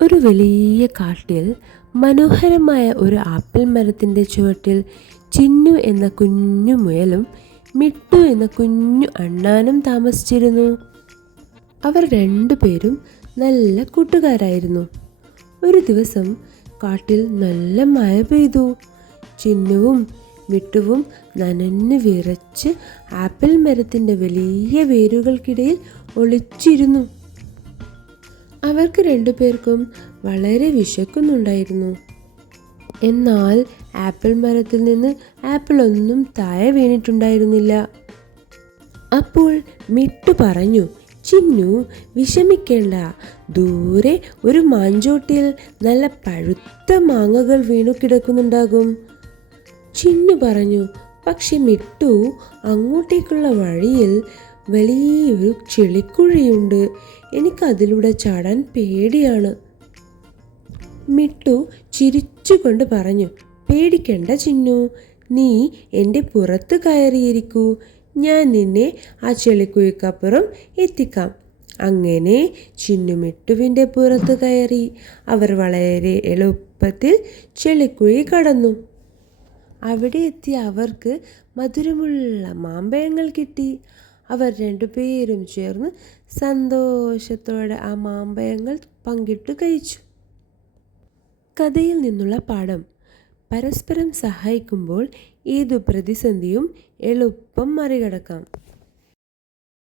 ഒരു വലിയ കാട്ടിൽ മനോഹരമായ ഒരു ആപ്പിൾ മരത്തിൻ്റെ ചുവട്ടിൽ ചിന്നു എന്ന കുഞ്ഞു മുയലും മിട്ടു എന്ന കുഞ്ഞു അണ്ണാനും താമസിച്ചിരുന്നു. അവർ രണ്ടുപേരും നല്ല കൂട്ടുകാരായിരുന്നു. ഒരു ദിവസം കാട്ടിൽ നല്ല മഴ പെയ്തു. ചിന്നുവും മിട്ടുവും നനഞ്ഞു വിറച്ച് ആപ്പിൾ മരത്തിൻ്റെ വലിയ വേരുകൾക്കിടയിൽ ഒളിച്ചിരുന്നു. അവർക്ക് രണ്ടുപേർക്കും വളരെ വിശക്കുന്നുണ്ടായിരുന്നു. എന്നാൽ ആപ്പിൾ മരത്തിൽ നിന്ന് ആപ്പിൾ ഒന്നും താഴെ വീണിട്ടുണ്ടായിരുന്നില്ല. അപ്പോൾ മിട്ടു പറഞ്ഞു, ചിന്നു വിഷമിക്കേണ്ട, ദൂരെ ഒരു മാഞ്ചോട്ടിൽ നല്ല പഴുത്ത മാങ്ങകൾ വീണു കിടക്കുന്നുണ്ടാകും. ചിന്നു പറഞ്ഞു, പക്ഷെ മിട്ടു, അങ്ങോട്ടേക്കുള്ള വഴിയിൽ വലിയൊരു ചെളിക്കുഴിയുണ്ട്, എനിക്കതിലൂടെ ചാടാൻ പേടിയാണ്. മിട്ടു ചിരിച്ചുകൊണ്ട് പറഞ്ഞു, പേടിക്കണ്ട ചിന്നു, നീ എൻ്റെ പുറത്ത് കയറിയിരിക്കൂ, ഞാൻ നിന്നെ ആ ചെളിക്കുഴിക്കപ്പുറം എത്തിക്കാം. അങ്ങനെ ചിന്നു മിട്ടുവിൻ്റെ പുറത്ത് കയറി. അവർ വളരെ എളുപ്പത്തിൽ ചെളിക്കുഴി കടന്നു. അവിടെ എത്തിയ അവർക്ക് മധുരമുള്ള മാമ്പഴങ്ങൾ കിട്ടി. അവർ രണ്ടുപേരും ചേർന്ന് സന്തോഷത്തോടെ ആ മാമ്പഴങ്ങൾ പങ്കിട്ടു കഴിച്ചു. കഥയിൽ നിന്നുള്ള പാഠം: പരസ്പരം സഹായിക്കുമ്പോൾ ഏതു പ്രതിസന്ധിയും എളുപ്പം മറികടക്കാം.